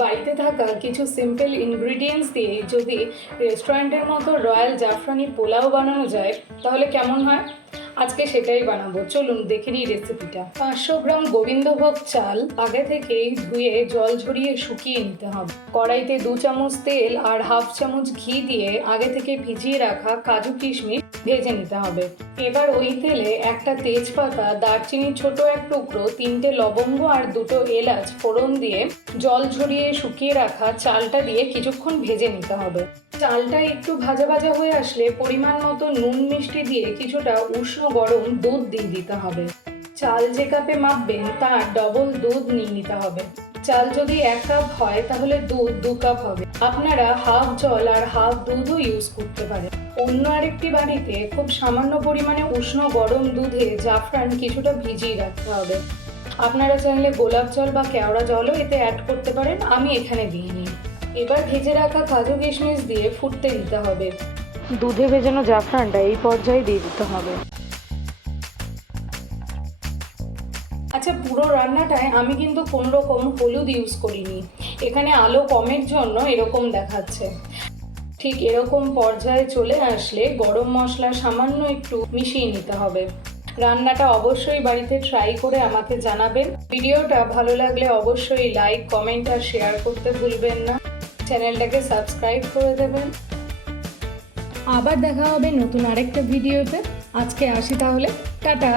বাড়িতে থাকা কিছু সিম্পল ইনগ্রিডিয়েন্টস দিয়ে যদি রেস্টুরেন্টের মতো রয়্যাল জাফরানি পোলাও বানানো যায় তাহলে কেমন হয়? আজকে সেটাই বানাবো, চলুন দেখে নিই রেসিপিটা। 500 গ্রাম গোবিন্দভোগ চাল আগে থেকেই ধুয়ে জল ঝরিয়ে শুকিয়ে নিতে হবে। কড়াইতে 2 চামচ তেল আর হাফ চামচ ঘি দিয়ে আগে থেকে ভিজিয়ে রাখা কাজু কিশমিশ ভেজে নিতে হবে। এবার ওই তেলে একটা তেজপাতা, দারচিনি ছোট এক টুকরো, 3টে লবঙ্গ আর 2টো এলাচ ফোড়ন দিয়ে জল ঝরিয়ে শুকিয়ে রাখা চালটা দিয়ে কিছুক্ষণ ভেজে নিতে হবে। চালটা একটু ভাজা ভাজা হয়ে আসলে পরিমাণ মতো নুন মিষ্টি দিয়ে কিছুটা উষ্ণ গরম দুধ দিয়ে দিতে হবে। চাল যে কাপে মাপবেন তার ডবল দুধ নিয়ে নিতে হবে। চাল যদি 1 কাপ হয় তাহলে দুধ 2 কাপ হবে। আপনারা হাফ জল আর হাফ দুধও ইউজ করতে পারেন। অন্য আরেকটি বাড়িতে খুব সামান্য পরিমাণে উষ্ণ গরম দুধে জাফরান কিছুটা ভিজিয়ে রাখতে হবে। আপনারা চাইলে গোলাপ জল বা কেওড়া জলও এতে অ্যাড করতে পারেন, আমি এখানে দিইনি। এবার ভেজে রাখা কাজু কিশমিশ দিয়ে ফুটতে দিতে হবে। দুধে ভেজানো জাফরানটা এই পর্যায়ে দিয়ে দিতে হবে। আচ্ছা, পুরো রান্নাটায় আমি কিন্তু কোনো রকম হলুদ ইউজ করিনি, এখানে আলো কমের জন্য এরকম দেখাচ্ছে। ঠিক এরকম পর্যায়ে চলে আসলে গরম মশলা সামান্য একটু মিশিয়ে নিতে হবে। রান্নাটা অবশ্যই বাড়িতে ট্রাই করে আমাকে জানাবেন। ভিডিওটা ভালো লাগলে অবশ্যই লাইক, কমেন্ট আর শেয়ার করতে ভুলবেন না। চ্যানেলটাকে সাবস্ক্রাইব করে দেবেন। আবার দেখা হবে নতুন আরেকটা ভিডিওতে। আজকে আসি তাহলে, টাটা।